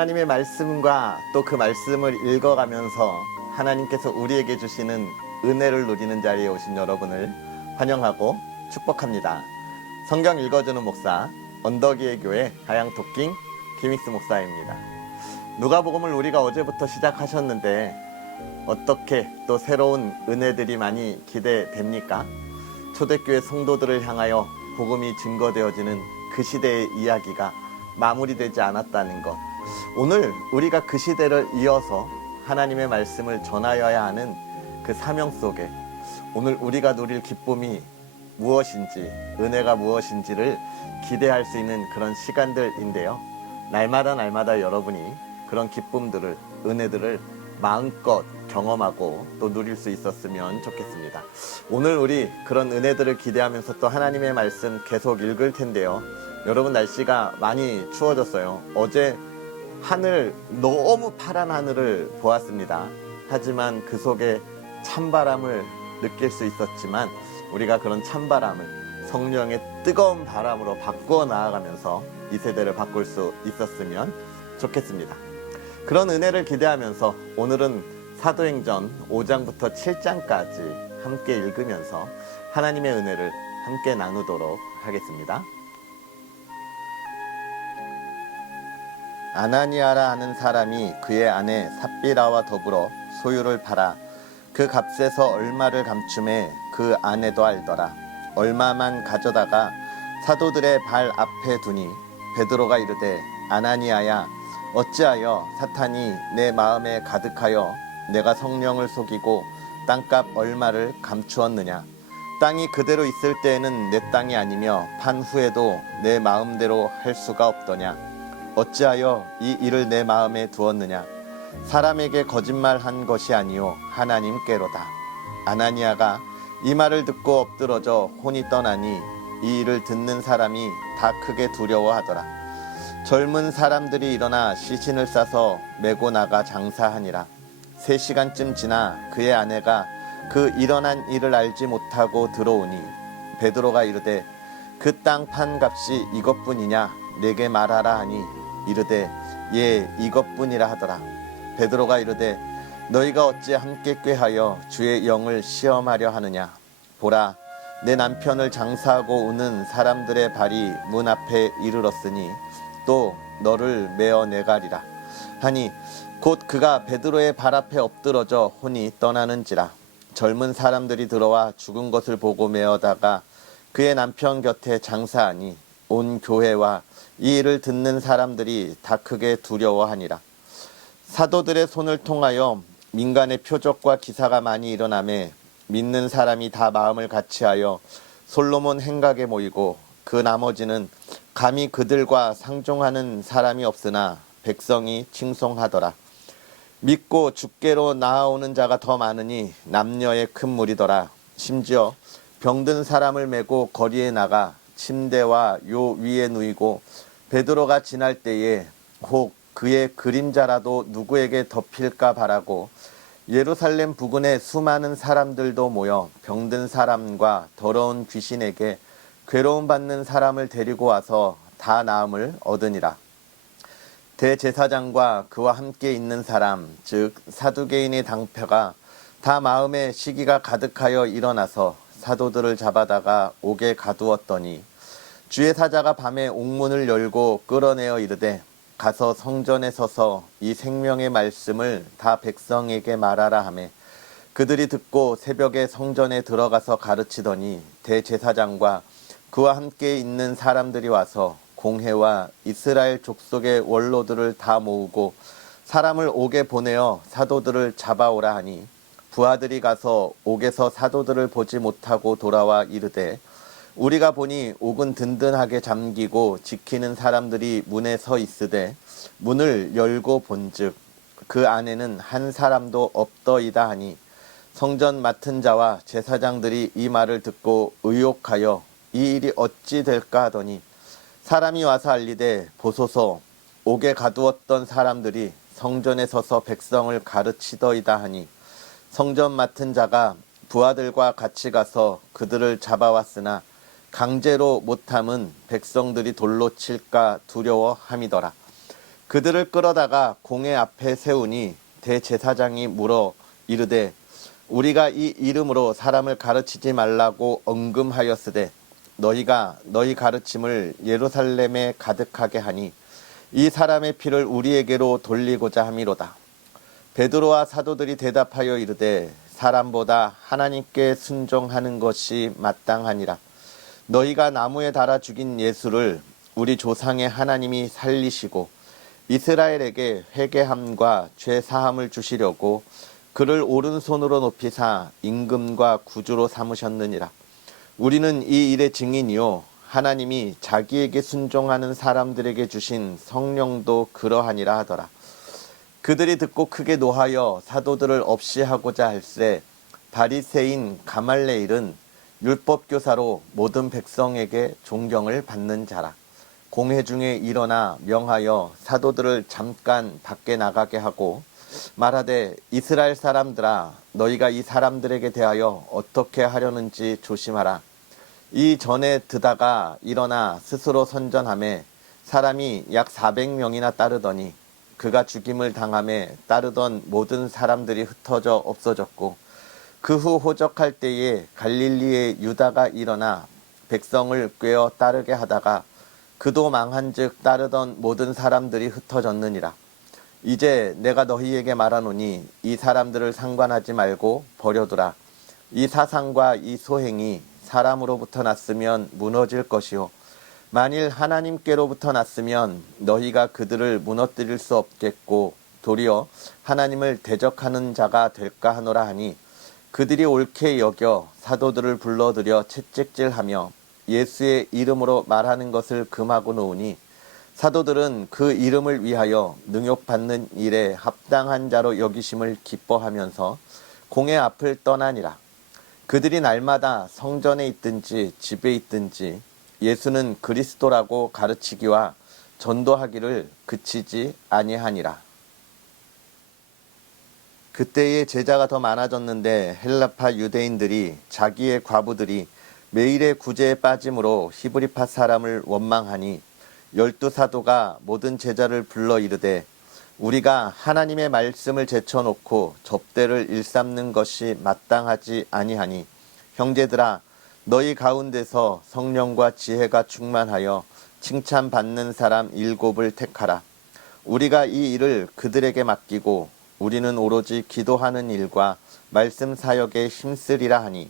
하나님의 말씀과 또 그 말씀을 읽어가면서 하나님께서 우리에게 주시는 은혜를 누리는 자리에 오신 여러분을 환영하고 축복합니다. 성경 읽어주는 목사 언덕위의 교회 가양토킹 김익수 목사입니다. 누가복음을 우리가 어제부터 시작하셨는데 어떻게 또 새로운 은혜들이 많이 기대됩니까? 초대교회 성도들을 향하여 복음이 증거되어지는 그 시대의 이야기가 마무리되지 않았다는 것, 오늘 우리가 그 시대를 이어서 하나님의 말씀을 전하여야 하는 그 사명 속에 오늘 우리가 누릴 기쁨이 무엇인지, 은혜가 무엇인지를 기대할 수 있는 그런 시간들인데요. 날마다 여러분이 그런 기쁨들을, 은혜들을 마음껏 경험하고 또 누릴 수 있었으면 좋겠습니다. 오늘 우리 그런 은혜들을 기대하면서 또 하나님의 말씀 계속 읽을 텐데요. 여러분, 날씨가 많이 추워졌어요. 어제 하늘, 너무 파란 하늘을 보았습니다. 하지만 그 속에 찬바람을 느낄 수 있었지만 우리가 그런 찬바람을 성령의 뜨거운 바람으로 바꾸어 나아가면서 이 세대를 바꿀 수 있었으면 좋겠습니다. 그런 은혜를 기대하면서 오늘은 사도행전 5장부터 7장까지 함께 읽으면서 하나님의 은혜를 함께 나누도록 하겠습니다. 아나니아라 하는 사람이 그의 아내 삽비라와 더불어 소유를 팔아 그 값에서 얼마를 감춤해 그 아내도 알더라. 얼마만 가져다가 사도들의 발 앞에 두니 베드로가 이르되, 아나니아야, 어찌하여 사탄이 내 마음에 가득하여 내가 성령을 속이고 땅값 얼마를 감추었느냐? 땅이 그대로 있을 때에는 내 땅이 아니며 판 후에도 내 마음대로 할 수가 없더냐? 어찌하여 이 일을 내 마음에 두었느냐? 사람에게 거짓말한 것이 아니요 하나님께로다. 아나니아가 이 말을 듣고 엎드러져 혼이 떠나니 이 일을 듣는 사람이 다 크게 두려워하더라. 젊은 사람들이 일어나 시신을 싸서 메고 나가 장사하니라. 3시간쯤 지나 그의 아내가 그 일어난 일을 알지 못하고 들어오니 베드로가 이르되, 그 땅 판 값이 이것뿐이냐? 내게 말하라 하니 이르되, 예, 이것뿐이라 하더라. 베드로가 이르되, 너희가 어찌 함께 꾀하여 주의 영을 시험하려 하느냐? 보라, 내 남편을 장사하고 우는 사람들의 발이 문 앞에 이르렀으니 또 너를 메어 내가리라 하니, 곧 그가 베드로의 발 앞에 엎드러져 혼이 떠나는지라. 젊은 사람들이 들어와 죽은 것을 보고 메어다가 그의 남편 곁에 장사하니 온 교회와 이 일을 듣는 사람들이 다 크게 두려워하니라. 사도들의 손을 통하여 민간의 표적과 기사가 많이 일어나매 믿는 사람이 다 마음을 같이하여 솔로몬 행각에 모이고 그 나머지는 감히 그들과 상종하는 사람이 없으나 백성이 칭송하더라. 믿고 주께로 나아오는 자가 더 많으니 남녀의 큰 무리더라. 심지어 병든 사람을 메고 거리에 나가 침대와 요 위에 누이고 베드로가 지날 때에 혹 그의 그림자라도 누구에게 덮일까 바라고 예루살렘 부근에 수많은 사람들도 모여 병든 사람과 더러운 귀신에게 괴로움 받는 사람을 데리고 와서 다 나음을 얻으니라. 대제사장과 그와 함께 있는 사람, 즉 사두개인의 당표가 다 마음에 시기가 가득하여 일어나서 사도들을 잡아다가 옥에 가두었더니 주의 사자가 밤에 옥문을 열고 끌어내어 이르되, 가서 성전에 서서 이 생명의 말씀을 다 백성에게 말하라 하매 그들이 듣고 새벽에 성전에 들어가서 가르치더니 대제사장과 그와 함께 있는 사람들이 와서 공회와 이스라엘 족속의 원로들을 다 모으고 사람을 옥에 보내어 사도들을 잡아오라 하니, 부하들이 가서 옥에서 사도들을 보지 못하고 돌아와 이르되, 우리가 보니 옥은 든든하게 잠기고 지키는 사람들이 문에 서 있으되 문을 열고 본즉 그 안에는 한 사람도 없더이다 하니, 성전 맡은 자와 제사장들이 이 말을 듣고 의혹하여 이 일이 어찌 될까 하더니, 사람이 와서 알리되, 보소서, 옥에 가두었던 사람들이 성전에 서서 백성을 가르치더이다 하니, 성전 맡은 자가 부하들과 같이 가서 그들을 잡아왔으나 강제로 못함은 백성들이 돌로 칠까 두려워함이더라. 그들을 끌어다가 공회 앞에 세우니 대제사장이 물어 이르되 우리가 이 이름으로 사람을 가르치지 말라고 언금하였으되 너희가 너희 가르침을 예루살렘에 가득하게 하니 이 사람의 피를 우리에게로 돌리고자 함이로다. 베드로와 사도들이 대답하여 이르되 사람보다 하나님께 순종하는 것이 마땅하니라. 너희가 나무에 달아 죽인 예수를 우리 조상의 하나님이 살리시고 이스라엘에게 회개함과 죄 사함을 주시려고 그를 오른손으로 높이사 임금과 구주로 삼으셨느니라. 우리는 이 일의 증인이요 하나님이 자기에게 순종하는 사람들에게 주신 성령도 그러하니라 하더라. 그들이 듣고 크게 노하여 사도들을 없이 하고자 할세 바리새인 가말레일은 율법교사로 모든 백성에게 존경을 받는 자라. 공회 중에 일어나 명하여 사도들을 잠깐 밖에 나가게 하고 말하되 이스라엘 사람들아 너희가 이 사람들에게 대하여 어떻게 하려는지 조심하라. 이 전에 드다가 일어나 스스로 선전하매 사람이 약 400명이나 따르더니 그가 죽임을 당함에 따르던 모든 사람들이 흩어져 없어졌고 그 후 호적할 때에 갈릴리의 유다가 일어나 백성을 꾀어 따르게 하다가 그도 망한즉 따르던 모든 사람들이 흩어졌느니라. 이제 내가 너희에게 말하노니 이 사람들을 상관하지 말고 버려두라. 이 사상과 이 소행이 사람으로부터 났으면 무너질 것이요 만일 하나님께로부터 났으면 너희가 그들을 무너뜨릴 수 없겠고 도리어 하나님을 대적하는 자가 될까 하노라 하니 그들이 옳게 여겨 사도들을 불러들여 채찍질하며 예수의 이름으로 말하는 것을 금하고 놓으니 사도들은 그 이름을 위하여 능욕받는 일에 합당한 자로 여기심을 기뻐하면서 공회 앞을 떠나니라. 그들이 날마다 성전에 있든지 집에 있든지 예수는 그리스도라고 가르치기와 전도하기를 그치지 아니하니라. 그때의 제자가 더 많아졌는데 헬라파 유대인들이 자기의 과부들이 매일의 구제에 빠짐으로 히브리파 사람을 원망하니 12사도가 모든 제자를 불러 이르되 우리가 하나님의 말씀을 제쳐놓고 접대를 일삼는 것이 마땅하지 아니하니 형제들아 너희 가운데서 성령과 지혜가 충만하여 칭찬받는 사람 7을 택하라. 우리가 이 일을 그들에게 맡기고 우리는 오로지 기도하는 일과 말씀 사역에 힘쓰리라 하니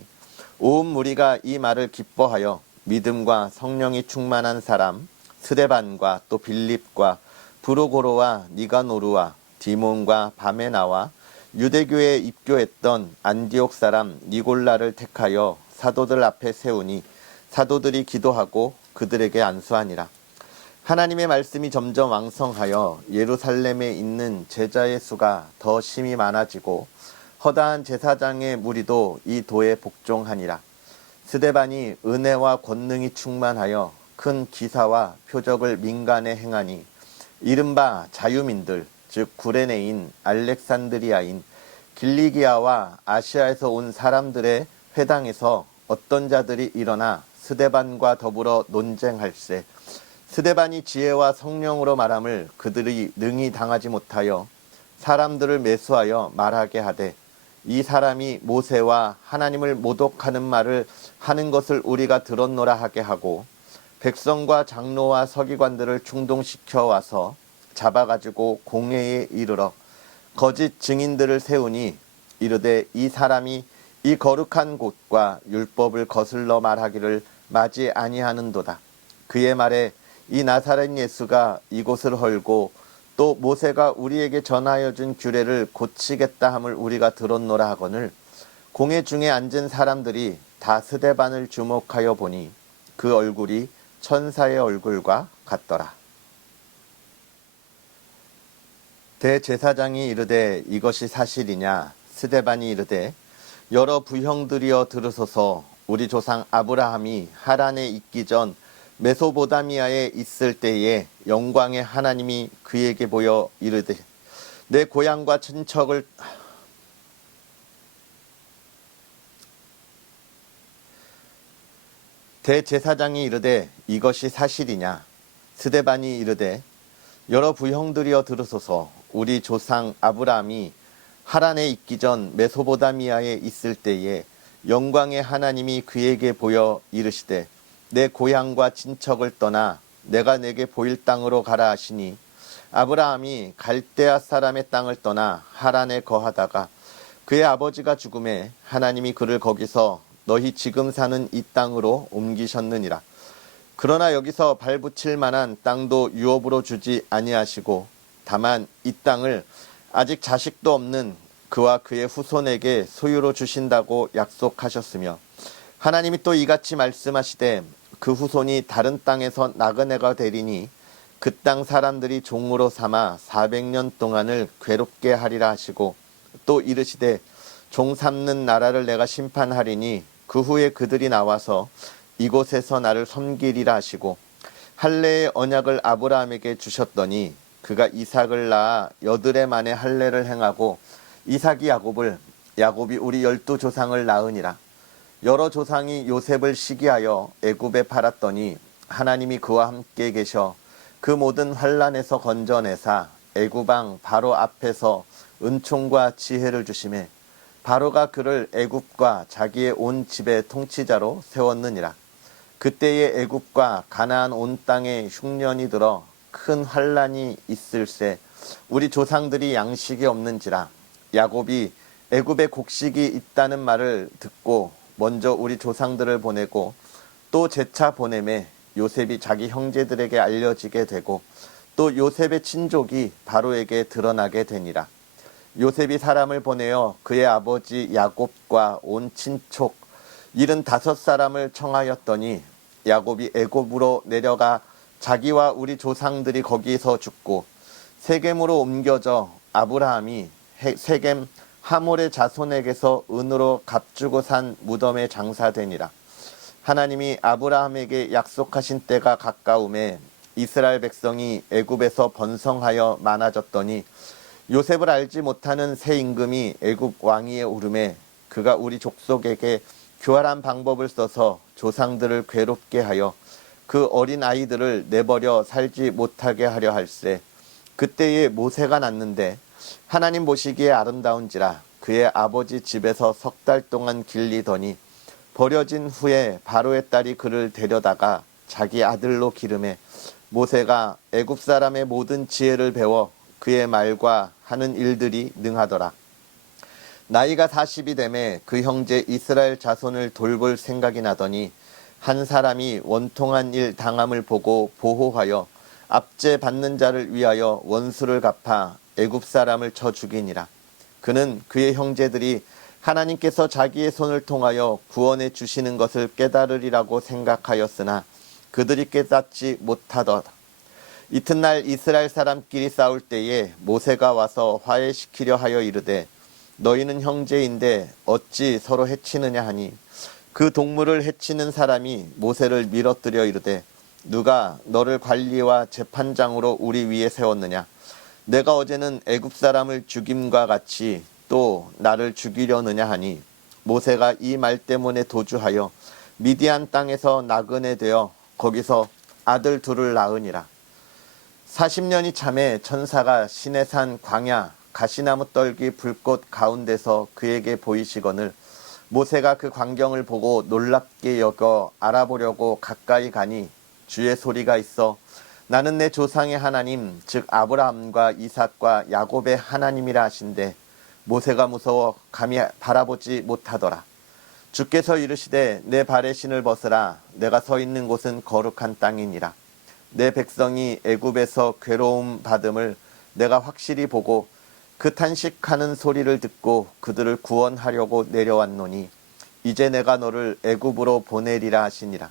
온 무리가 이 말을 기뻐하여 믿음과 성령이 충만한 사람 스데반과 또 빌립과 브루고로와 니가노루와 디몬과 바메나와 유대교에 입교했던 안디옥 사람 니골라를 택하여 사도들 앞에 세우니 사도들이 기도하고 그들에게 안수하니라. 하나님의 말씀이 점점 왕성하여 예루살렘에 있는 제자의 수가 더 심히 많아지고 허다한 제사장의 무리도 이 도에 복종하니라. 스데반이 은혜와 권능이 충만하여 큰 기사와 표적을 민간에 행하니 이른바 자유민들 즉 구레네인 알렉산드리아인 길리기아와 아시아에서 온 사람들의 회당에서 어떤 자들이 일어나 스데반과 더불어 논쟁할세 스데반이 지혜와 성령으로 말함을 그들이 능히 당하지 못하여 사람들을 매수하여 말하게 하되 이 사람이 모세와 하나님을 모독하는 말을 하는 것을 우리가 들었노라 하게 하고 백성과 장로와 서기관들을 충동시켜 와서 잡아가지고 공회에 이르러 거짓 증인들을 세우니 이르되 이 사람이 이 거룩한 곳과 율법을 거슬러 말하기를 마지 아니하는도다. 그의 말에 이 나사렛 예수가 이곳을 헐고 또 모세가 우리에게 전하여 준 규례를 고치겠다 함을 우리가 들었노라 하거늘 공회 중에 앉은 사람들이 다 스데반을 주목하여 보니 그 얼굴이 천사의 얼굴과 같더라. 대제사장이 이르되 이것이 사실이냐? 스데반이 이르되 여러 부형들이여 들으소서. 우리 조상 아브라함이 하란에 있기 전 메소보다미아에 있을 때에 영광의 하나님이 그에게 보여 이르되 내 고향과 친척을 대제사장이 이르되 이것이 사실이냐? 스데반이 이르되 여러 부형들이여 들으소서. 우리 조상 아브라함이 하란에 있기 전 메소보다미아에 있을 때에 영광의 하나님이 그에게 보여 이르시되 내 고향과 친척을 떠나 내가 내게 보일 땅으로 가라 하시니 아브라함이 갈대아 사람의 땅을 떠나 하란에 거하다가 그의 아버지가 죽음에 하나님이 그를 거기서 너희 지금 사는 이 땅으로 옮기셨느니라. 그러나 여기서 발붙일 만한 땅도 유업으로 주지 아니하시고 다만 이 땅을 아직 자식도 없는 그와 그의 후손에게 소유로 주신다고 약속하셨으며 하나님이 또 이같이 말씀하시되 그 후손이 다른 땅에서 나그네가 되리니 그 땅 사람들이 종으로 삼아 400년 동안을 괴롭게 하리라 하시고 또 이르시되 종 삼는 나라를 내가 심판하리니 그 후에 그들이 나와서 이곳에서 나를 섬기리라 하시고 할례의 언약을 아브라함에게 주셨더니 그가 이삭을 낳아 8해 만에 할례를 행하고 이삭이 야곱을 야곱이 우리 12조상을 낳으니라. 여러 조상이 요셉을 시기하여 애굽에 팔았더니 하나님이 그와 함께 계셔 그 모든 환난에서 건져내사 애굽왕 바로 앞에서 은총과 지혜를 주시매 바로가 그를 애굽과 자기의 온 집의 통치자로 세웠느니라. 그때에 애굽과 가나안 온 땅에 흉년이 들어 큰 환난이 있을세 우리 조상들이 양식이 없는지라. 야곱이 애굽에 곡식이 있다는 말을 듣고 먼저 우리 조상들을 보내고 또 재차 보내매 요셉이 자기 형제들에게 알려지게 되고 또 요셉의 친족이 바로에게 드러나게 되니라. 요셉이 사람을 보내어 그의 아버지 야곱과 온 친족 75사람을 청하였더니 야곱이 애굽으로 내려가 자기와 우리 조상들이 거기서 죽고 세겜으로 옮겨져 아브라함이 세겜 하몰의 자손에게서 은으로 값주고 산 무덤에 장사되니라. 하나님이 아브라함에게 약속하신 때가 가까움에 이스라엘 백성이 애굽에서 번성하여 많아졌더니 요셉을 알지 못하는 새 임금이 애굽 왕위에 오르매 그가 우리 족속에게 교활한 방법을 써서 조상들을 괴롭게 하여 그 어린 아이들을 내버려 살지 못하게 하려 할세. 그때에 모세가 났는데 하나님 보시기에 아름다운지라 그의 아버지 집에서 3달 동안 길리더니 버려진 후에 바로의 딸이 그를 데려다가 자기 아들로 기름해 모세가 애굽 사람의 모든 지혜를 배워 그의 말과 하는 일들이 능하더라. 나이가 40이 되매 그 형제 이스라엘 자손을 돌볼 생각이 나더니 한 사람이 원통한 일 당함을 보고 보호하여 압제 받는 자를 위하여 원수를 갚아 애굽 사람을 쳐 죽이니라. 그는 그의 형제들이 하나님께서 자기의 손을 통하여 구원해 주시는 것을 깨달으리라고 생각하였으나 그들이 깨닫지 못하더라. 이튿날 이스라엘 사람끼리 싸울 때에 모세가 와서 화해시키려 하여 이르되 너희는 형제인데 어찌 서로 해치느냐 하니 그 동물을 해치는 사람이 모세를 밀어뜨려 이르되 누가 너를 관리와 재판장으로 우리 위에 세웠느냐. 내가 어제는 애굽 사람을 죽임과 같이 또 나를 죽이려느냐 하니 모세가 이 말 때문에 도주하여 미디안 땅에서 나그네 되어 거기서 아들 둘을 낳으니라. 40년이 참에 천사가 시내산 광야 가시나무 떨기 불꽃 가운데서 그에게 보이시거늘 모세가 그 광경을 보고 놀랍게 여겨 알아보려고 가까이 가니 주의 소리가 있어 나는 내 조상의 하나님 즉 아브라함과 이삭과 야곱의 하나님이라 하신대 모세가 무서워 감히 바라보지 못하더라. 주께서 이르시되 내 발의 신을 벗으라. 내가 서 있는 곳은 거룩한 땅이니라. 내 백성이 애굽에서 괴로움 받음을 내가 확실히 보고 그 탄식하는 소리를 듣고 그들을 구원하려고 내려왔노니 이제 내가 너를 애굽으로 보내리라 하시니라.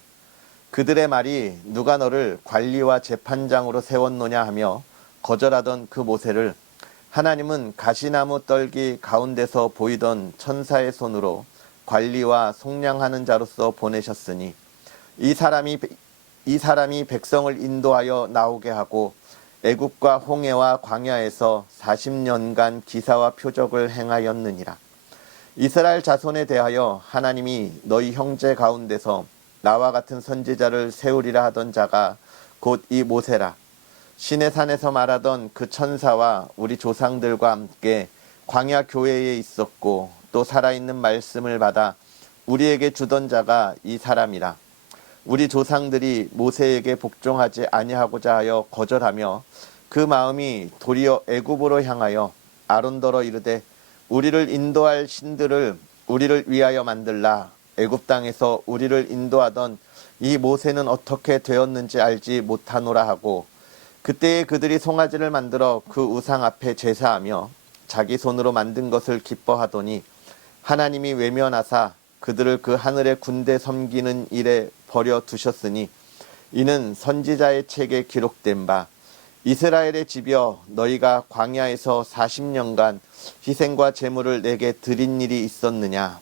그들의 말이 누가 너를 관리와 재판장으로 세웠노냐 하며 거절하던 그 모세를 하나님은 가시나무 떨기 가운데서 보이던 천사의 손으로 관리와 속량하는 자로서 보내셨으니 이 사람이 백성을 인도하여 나오게 하고 애굽과 홍해와 광야에서 40년간 기사와 표적을 행하였느니라. 이스라엘 자손에 대하여 하나님이 너희 형제 가운데서 나와 같은 선지자를 세우리라 하던 자가 곧 이 모세라. 시내산에서 말하던 그 천사와 우리 조상들과 함께 광야 교회에 있었고 또 살아있는 말씀을 받아 우리에게 주던 자가 이 사람이라. 우리 조상들이 모세에게 복종하지 아니하고자 하여 거절하며 그 마음이 도리어 애굽으로 향하여 아론더러 이르되 우리를 인도할 신들을 우리를 위하여 만들라. 애굽 땅에서 우리를 인도하던 이 모세는 어떻게 되었는지 알지 못하노라 하고 그때에 그들이 송아지를 만들어 그 우상 앞에 제사하며 자기 손으로 만든 것을 기뻐하더니 하나님이 외면하사 그들을 그 하늘의 군대 섬기는 일에 버려 두셨으니 이는 선지자의 책에 기록된 바 이스라엘의 집이여 너희가 광야에서 40년간 희생과 제물을 내게 드린 일이 있었느냐.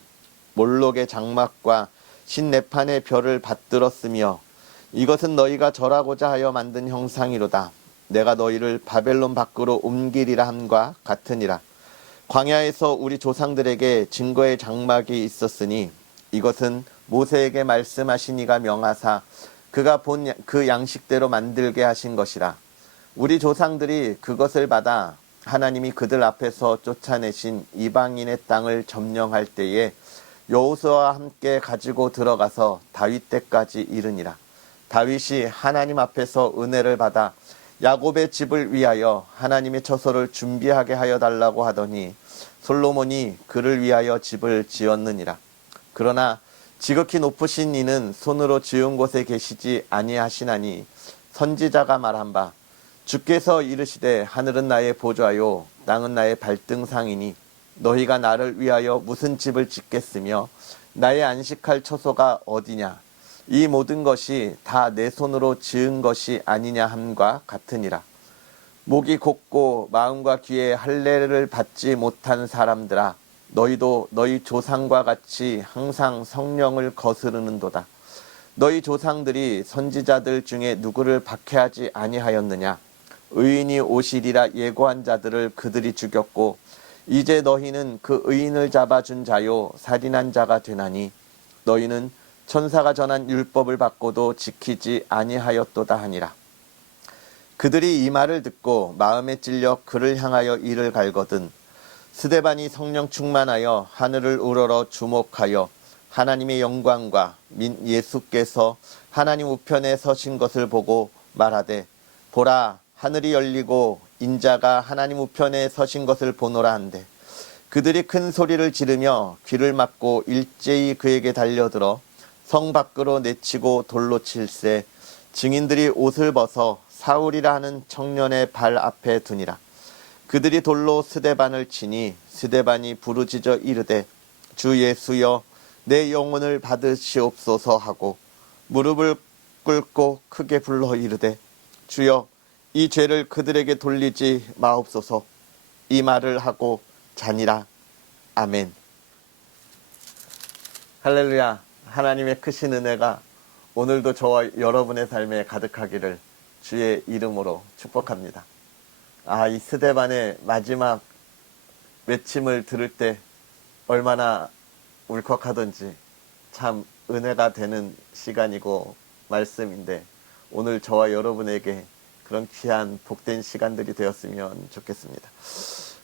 몰록의 장막과 신내판의 별을 받들었으며 이것은 너희가 절하고자 하여 만든 형상이로다. 내가 너희를 바벨론 밖으로 옮기리라 함과 같으니라. 광야에서 우리 조상들에게 증거의 장막이 있었으니 이것은 모세에게 말씀하신 이가 명하사 그가 본 그 양식대로 만들게 하신 것이라. 우리 조상들이 그것을 받아 하나님이 그들 앞에서 쫓아내신 이방인의 땅을 점령할 때에 여호수아와 함께 가지고 들어가서 다윗 때까지 이르니라. 다윗이 하나님 앞에서 은혜를 받아 야곱의 집을 위하여 하나님의 처소를 준비하게 하여 달라고 하더니 솔로몬이 그를 위하여 집을 지었느니라. 그러나 지극히 높으신 이는 손으로 지은 곳에 계시지 아니하시나니 선지자가 말한 바 주께서 이르시되 하늘은 나의 보좌요 땅은 나의 발등상이니 너희가 나를 위하여 무슨 집을 짓겠으며 나의 안식할 처소가 어디냐. 이 모든 것이 다 내 손으로 지은 것이 아니냐 함과 같으니라. 목이 곧고 마음과 귀에 할례를 받지 못한 사람들아 너희도 너희 조상과 같이 항상 성령을 거스르는도다. 너희 조상들이 선지자들 중에 누구를 박해하지 아니하였느냐. 의인이 오시리라 예고한 자들을 그들이 죽였고 이제 너희는 그 의인을 잡아준 자요 살인한 자가 되나니 너희는 천사가 전한 율법을 받고도 지키지 아니하였도다 하니라. 그들이 이 말을 듣고 마음에 찔려 그를 향하여 이를 갈거든 스데반이 성령 충만하여 하늘을 우러러 주목하여 하나님의 영광과 민 예수께서 하나님 우편에 서신 것을 보고 말하되 보라 하늘이 열리고 인자가 하나님 우편에 서신 것을 보노라 한대 그들이 큰 소리를 지르며 귀를 막고 일제히 그에게 달려들어 성 밖으로 내치고 돌로 칠세 증인들이 옷을 벗어 사울이라 하는 청년의 발 앞에 두니라. 그들이 돌로 스데반을 치니 스데반이 부르짖어 이르되 주 예수여 내 영혼을 받으시옵소서 하고 무릎을 꿇고 크게 불러 이르되 주여 이 죄를 그들에게 돌리지 마옵소서. 이 말을 하고 자니라. 아멘. 할렐루야. 하나님의 크신 은혜가 오늘도 저와 여러분의 삶에 가득하기를 주의 이름으로 축복합니다. 이 스데반의 마지막 외침을 들을 때 얼마나 울컥하던지 참 은혜가 되는 시간이고 말씀인데 오늘 저와 여러분에게 그런 귀한 복된 시간들이 되었으면 좋겠습니다.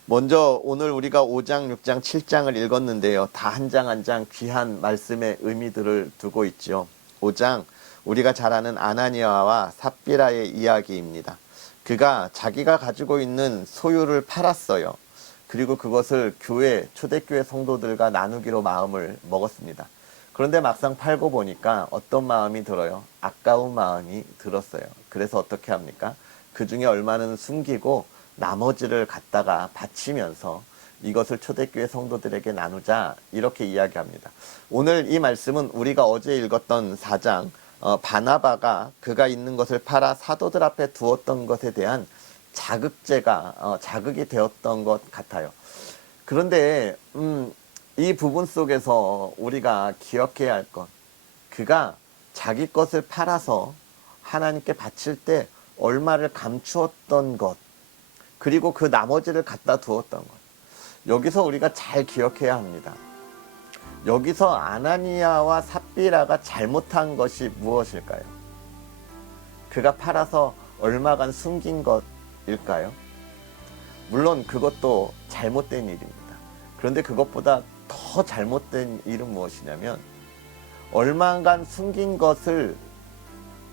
먼저 오늘 우리가 5장, 6장, 7장을 읽었는데요. 다 한 장 한 장 귀한 말씀의 의미들을 두고 있죠. 5장 우리가 잘 아는 아나니아와 삽비라의 이야기입니다. 그가 자기가 가지고 있는 소유를 팔았어요. 그리고 그것을 초대교회 성도들과 나누기로 마음을 먹었습니다. 그런데 막상 팔고 보니까 어떤 마음이 들어요? 아까운 마음이 들었어요. 그래서 어떻게 합니까? 그 중에 얼마는 숨기고 나머지를 갖다가 바치면서 이것을 초대교회 성도들에게 나누자 이렇게 이야기합니다. 오늘 이 말씀은 우리가 어제 읽었던 4장 바나바가 그가 있는 것을 팔아 사도들 앞에 두었던 것에 대한 자극이 되었던 것 같아요. 그런데 이 부분 속에서 우리가 기억해야 할 것, 그가 자기 것을 팔아서 하나님께 바칠 때 얼마를 감추었던 것, 그리고 그 나머지를 갖다 두었던 것. 여기서 우리가 잘 기억해야 합니다. 여기서 아나니아와 삽비라가 잘못한 것이 무엇일까요? 그가 팔아서 얼마간 숨긴 것일까요? 물론 그것도 잘못된 일입니다. 그런데 그것보다 더 잘못된 일은 무엇이냐면 얼마간 숨긴 것을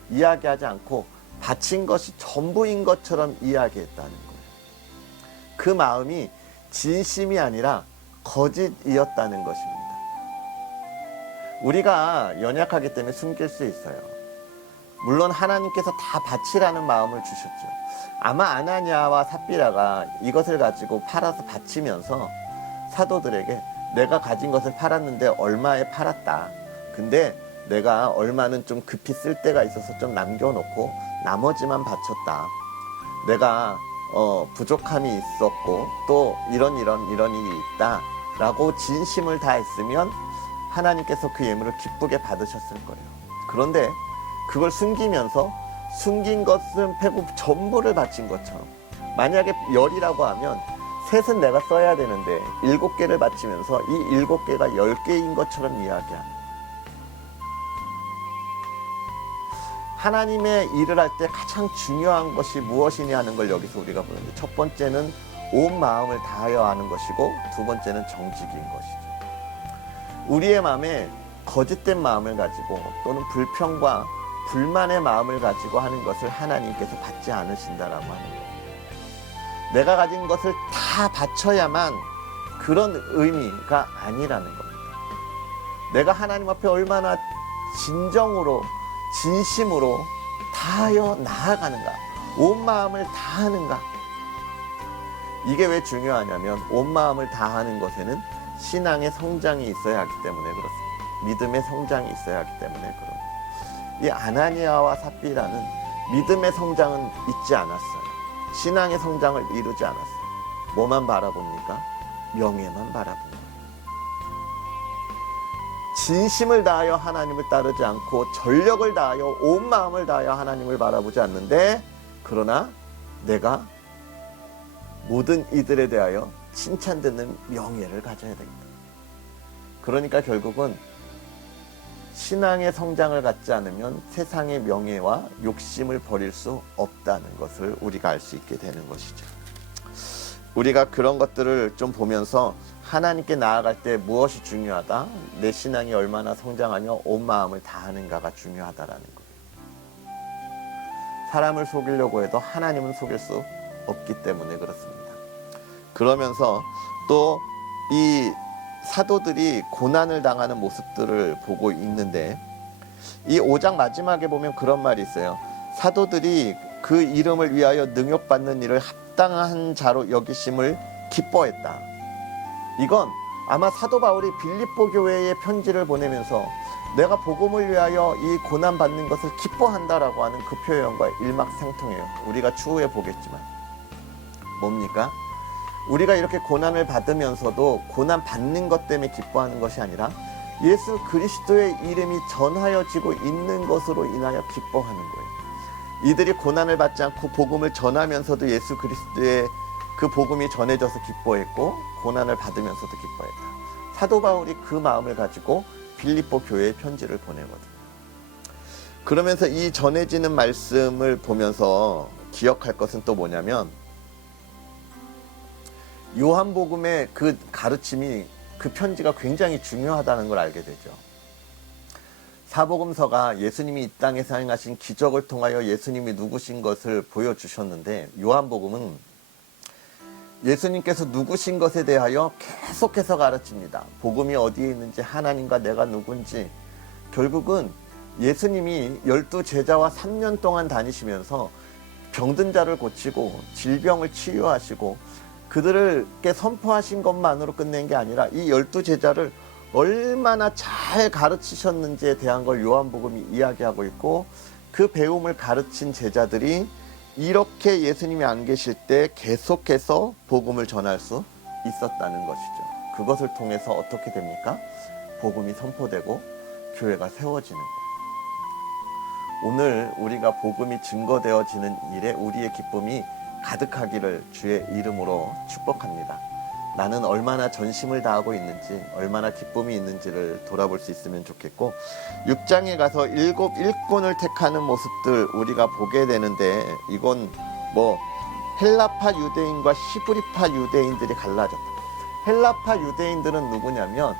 이야기하지 않고 바친 것이 전부인 것처럼 이야기했다는 거예요. 그 마음이 진심이 아니라 거짓이었다는 것입니다. 우리가 연약하기 때문에 숨길 수 있어요. 물론 하나님께서 다 바치라는 마음을 주셨죠. 아마 아나니아와 삽비라가 이것을 가지고 팔아서 바치면서 사도들에게 내가 가진 것을 팔았는데 얼마에 팔았다. 근데 내가 얼마는 좀 급히 쓸 때가 있어서 좀 남겨놓고 나머지만 바쳤다. 내가 부족함이 있었고 또 이런 일이 있다 라고 진심을 다했으면 하나님께서 그 예물을 기쁘게 받으셨을 거예요. 그런데 그걸 숨기면서 숨긴 것은 빼고 전부를 바친 것처럼, 만약에 10이라고 하면 셋은 내가 써야 되는데 7개를 바치면서 이 7개가 10개인 것처럼 이야기하는, 하나님의 일을 할 때 가장 중요한 것이 무엇이냐 하는 걸 여기서 우리가 보는데, 첫 번째는 온 마음을 다하여 하는 것이고 두 번째는 정직인 것이죠. 우리의 마음에 거짓된 마음을 가지고 또는 불평과 불만의 마음을 가지고 하는 것을 하나님께서 받지 않으신다라고 하는 거예요. 내가 가진 것을 다 바쳐야만 그런 의미가 아니라는 겁니다. 내가 하나님 앞에 얼마나 진정으로 진심으로 다하여 나아가는가, 온 마음을 다하는가. 이게 왜 중요하냐면 온 마음을 다하는 것에는 신앙의 성장이 있어야 하기 때문에 그렇습니다. 믿음의 성장이 있어야 하기 때문에 그렇습니다. 이 아나니아와 삽비라는 믿음의 성장은 있지 않았어요. 신앙의 성장을 이루지 않았어요. 뭐만 바라봅니까? 명예만 바라봅니다. 진심을 다하여 하나님을 따르지 않고 전력을 다하여 온 마음을 다하여 하나님을 바라보지 않는데, 그러나 내가 모든 이들에 대하여 칭찬듣는 명예를 가져야 됩니다. 그러니까 결국은 신앙의 성장을 갖지 않으면 세상의 명예와 욕심을 버릴 수 없다는 것을 우리가 알 수 있게 되는 것이죠. 우리가 그런 것들을 좀 보면서 하나님께 나아갈 때 무엇이 중요하다? 내 신앙이 얼마나 성장하며 온 마음을 다하는가가 중요하다라는 거예요. 사람을 속이려고 해도 하나님은 속일 수 없기 때문에 그렇습니다. 그러면서 또 이 사도들이 고난을 당하는 모습들을 보고 있는데, 이 5장 마지막에 보면 그런 말이 있어요. 사도들이 그 이름을 위하여 능욕받는 일을 합당한 자로 여기심을 기뻐했다. 이건 아마 사도 바울이 빌립보 교회에 편지를 보내면서 내가 복음을 위하여 이 고난받는 것을 기뻐한다라고 하는 그 표현과 일맥상통해요. 우리가 추후에 보겠지만 뭡니까? 우리가 이렇게 고난을 받으면서도 고난 받는 것 때문에 기뻐하는 것이 아니라 예수 그리스도의 이름이 전하여지고 있는 것으로 인하여 기뻐하는 거예요. 이들이 고난을 받지 않고 복음을 전하면서도 예수 그리스도의 그 복음이 전해져서 기뻐했고, 고난을 받으면서도 기뻐했다. 사도 바울이 그 마음을 가지고 빌립보 교회에 편지를 보내거든요. 그러면서 이 전해지는 말씀을 보면서 기억할 것은 또 뭐냐면, 요한복음의 그 가르침이, 그 편지가 굉장히 중요하다는 걸 알게 되죠. 사복음서가 예수님이 이 땅에서 행하신 기적을 통하여 예수님이 누구신 것을 보여주셨는데, 요한복음은 예수님께서 누구신 것에 대하여 계속해서 가르칩니다. 복음이 어디에 있는지, 하나님과 내가 누군지. 결국은 예수님이 12제자와 3년 동안 다니시면서 병든 자를 고치고 질병을 치유하시고 그들에게 선포하신 것만으로 끝낸 게 아니라 이 12제자를 얼마나 잘 가르치셨는지에 대한 걸 요한복음이 이야기하고 있고, 그 배움을 가르친 제자들이 이렇게 예수님이 안 계실 때 계속해서 복음을 전할 수 있었다는 것이죠. 그것을 통해서 어떻게 됩니까? 복음이 선포되고 교회가 세워지는 거예요. 오늘 우리가 복음이 증거되어지는 일에 우리의 기쁨이 가득하기를 주의 이름으로 축복합니다. 나는 얼마나 전심을 다하고 있는지, 얼마나 기쁨이 있는지를 돌아볼 수 있으면 좋겠고, 6장에 가서 7 일꾼을 택하는 모습들 우리가 보게 되는데, 이건 뭐 헬라파 유대인과 히브리파 유대인들이 갈라졌다. 헬라파 유대인들은 누구냐면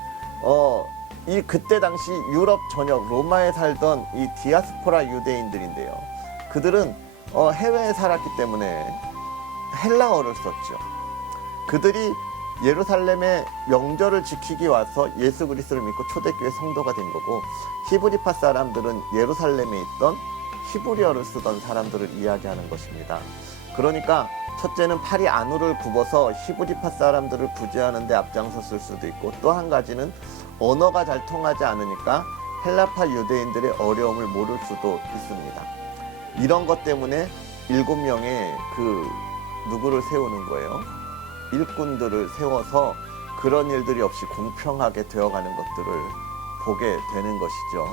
이 그때 당시 유럽 전역 로마에 살던 이 디아스포라 유대인들인데요. 그들은 해외에 살았기 때문에 헬라어를 썼죠. 그들이 예루살렘의 명절을 지키기 와서 예수 그리스도를 믿고 초대교회 성도가 된 거고, 히브리파 사람들은 예루살렘에 있던 히브리어를 쓰던 사람들을 이야기하는 것입니다. 그러니까 첫째는 팔이 안으로 굽어서 히브리파 사람들을 구제하는 데 앞장섰을 수도 있고, 또 한 가지는 언어가 잘 통하지 않으니까 헬라파 유대인들의 어려움을 모를 수도 있습니다. 이런 것 때문에 7명의 누구를 세우는 거예요? 일꾼들을 세워서 그런 일들이 없이 공평하게 되어가는 것들을 보게 되는 것이죠.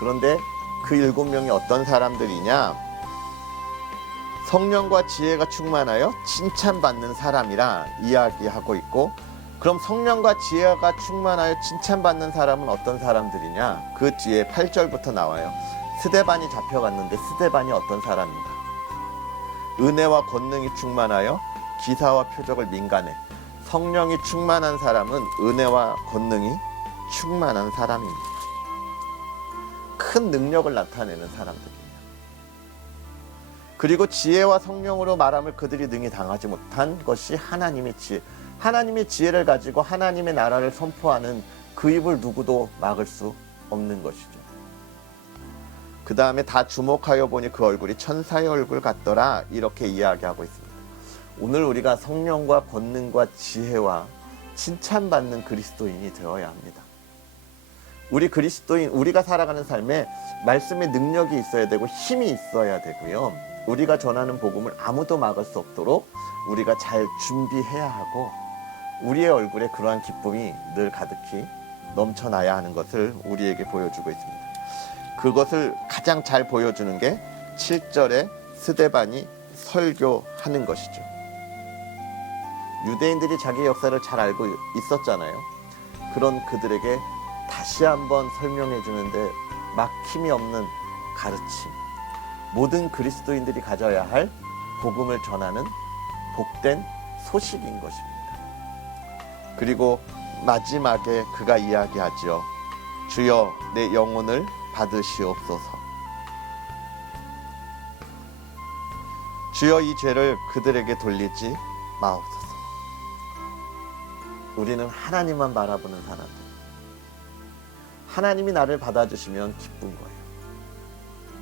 그런데 그 7명이 어떤 사람들이냐? 성령과 지혜가 충만하여 칭찬받는 사람이라 이야기하고 있고, 그럼 성령과 지혜가 충만하여 칭찬받는 사람은 어떤 사람들이냐? 그 뒤에 8절부터 나와요. 스데반이 잡혀갔는데 스데반이 어떤 사람인가? 은혜와 권능이 충만하여 기사와 표적을 민간해. 성령이 충만한 사람은 은혜와 권능이 충만한 사람입니다. 큰 능력을 나타내는 사람들이에요. 그리고 지혜와 성령으로 말함을 그들이 능히 당하지 못한 것이 하나님의 지혜. 하나님의 지혜를 가지고 하나님의 나라를 선포하는 그 입을 누구도 막을 수 없는 것이죠. 그 다음에 다 주목하여 보니 그 얼굴이 천사의 얼굴 같더라, 이렇게 이야기하고 있습니다. 오늘 우리가 성령과 권능과 지혜와 칭찬받는 그리스도인이 되어야 합니다. 우리 그리스도인, 우리가 살아가는 삶에 말씀의 능력이 있어야 되고 힘이 있어야 되고요. 우리가 전하는 복음을 아무도 막을 수 없도록 우리가 잘 준비해야 하고, 우리의 얼굴에 그러한 기쁨이 늘 가득히 넘쳐나야 하는 것을 우리에게 보여주고 있습니다. 그것을 가장 잘 보여주는 게 7절에 스데반이 설교하는 것이죠. 유대인들이 자기 역사를 잘 알고 있었잖아요. 그런 그들에게 다시 한번 설명해 주는데 막힘이 없는 가르침, 모든 그리스도인들이 가져야 할 복음을 전하는 복된 소식인 것입니다. 그리고 마지막에 그가 이야기하죠. 주여 내 영혼을 받으시옵소서. 주여 이 죄를 그들에게 돌리지 마옵소서. 우리는 하나님만 바라보는 사람들, 하나님이 나를 받아주시면 기쁜 거예요.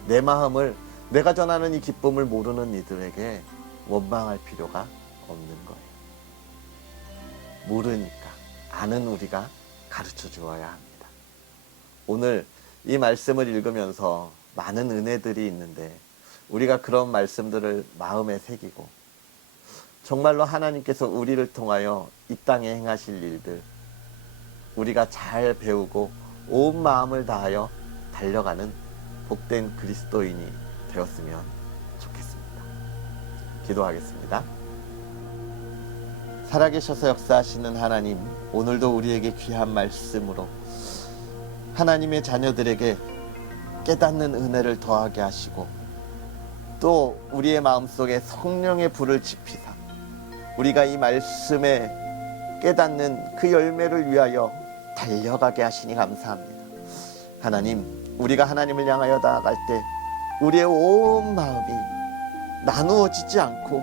내 마음을, 내가 전하는 이 기쁨을 모르는 이들에게 원망할 필요가 없는 거예요. 모르니까 아는 우리가 가르쳐 주어야 합니다. 오늘 이 말씀을 읽으면서 많은 은혜들이 있는데, 우리가 그런 말씀들을 마음에 새기고 정말로 하나님께서 우리를 통하여 이 땅에 행하실 일들 우리가 잘 배우고 온 마음을 다하여 달려가는 복된 그리스도인이 되었으면 좋겠습니다. 기도하겠습니다. 살아계셔서 역사하시는 하나님, 오늘도 우리에게 귀한 말씀으로 하나님의 자녀들에게 깨닫는 은혜를 더하게 하시고, 또 우리의 마음속에 성령의 불을 지피사 우리가 이 말씀에 깨닫는 그 열매를 위하여 달려가게 하시니 감사합니다. 하나님, 우리가 하나님을 향하여 나아갈 때 우리의 온 마음이 나누어지지 않고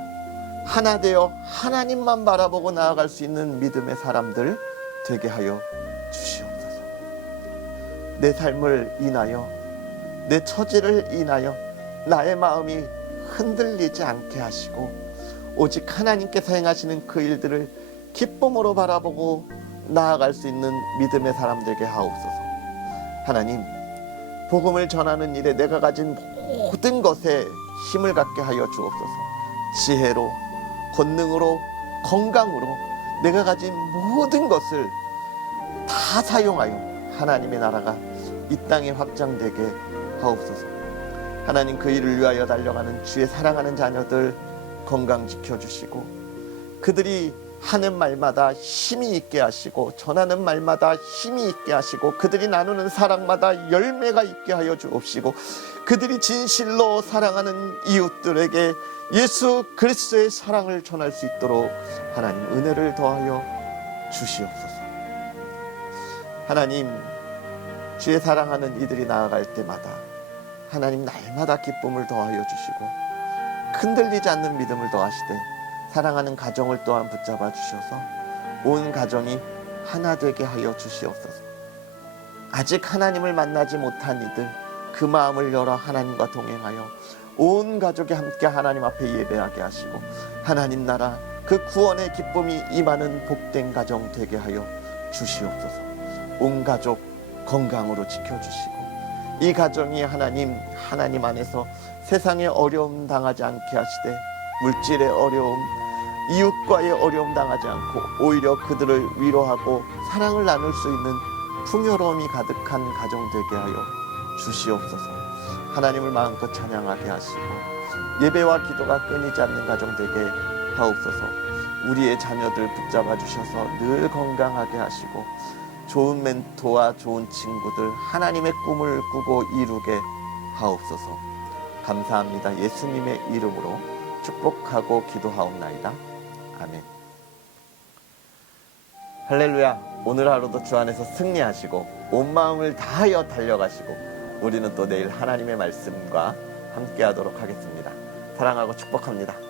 하나 되어 하나님만 바라보고 나아갈 수 있는 믿음의 사람들 되게 하여 주시옵소서. 내 삶을 인하여, 내 처지를 인하여 나의 마음이 흔들리지 않게 하시고, 오직 하나님께서 행하시는 그 일들을 기쁨으로 바라보고 나아갈 수 있는 믿음의 사람 되게 하옵소서. 하나님, 복음을 전하는 일에 내가 가진 모든 것에 힘을 갖게 하여 주옵소서. 지혜로, 권능으로, 건강으로 내가 가진 모든 것을 다 사용하여 하나님의 나라가 이 땅에 확장되게 하옵소서. 하나님, 그 일을 위하여 달려가는 주의 사랑하는 자녀들 건강 지켜주시고, 그들이 하는 말마다 힘이 있게 하시고 전하는 말마다 힘이 있게 하시고 그들이 나누는 사랑마다 열매가 있게 하여 주옵시고 그들이 진실로 사랑하는 이웃들에게 예수 그리스도의 사랑을 전할 수 있도록 하나님 은혜를 더하여 주시옵소서. 하나님, 주의 사랑하는 이들이 나아갈 때마다 하나님 날마다 기쁨을 더하여 주시고 흔들리지 않는 믿음을 더하시되 사랑하는 가정을 또한 붙잡아 주셔서 온 가정이 하나 되게 하여 주시옵소서. 아직 하나님을 만나지 못한 이들 그 마음을 열어 하나님과 동행하여 온 가족이 함께 하나님 앞에 예배하게 하시고 하나님 나라 그 구원의 기쁨이 임하는 복된 가정 되게 하여 주시옵소서. 온 가족 건강으로 지켜주시고 이 가정이 하나님 안에서 세상의 어려움 당하지 않게 하시되 물질의 어려움, 이웃과의 어려움 당하지 않고 오히려 그들을 위로하고 사랑을 나눌 수 있는 풍요로움이 가득한 가정 되게 하여 주시옵소서. 하나님을 마음껏 찬양하게 하시고 예배와 기도가 끊이지 않는 가정 되게 하옵소서. 우리의 자녀들 붙잡아 주셔서 늘 건강하게 하시고 좋은 멘토와 좋은 친구들 하나님의 꿈을 꾸고 이루게 하옵소서. 감사합니다. 예수님의 이름으로 축복하고 기도하옵나이다. 아멘. 할렐루야. 오늘 하루도 주 안에서 승리하시고 온 마음을 다하여 달려가시고 우리는 또 내일 하나님의 말씀과 함께 하도록 하겠습니다. 사랑하고 축복합니다.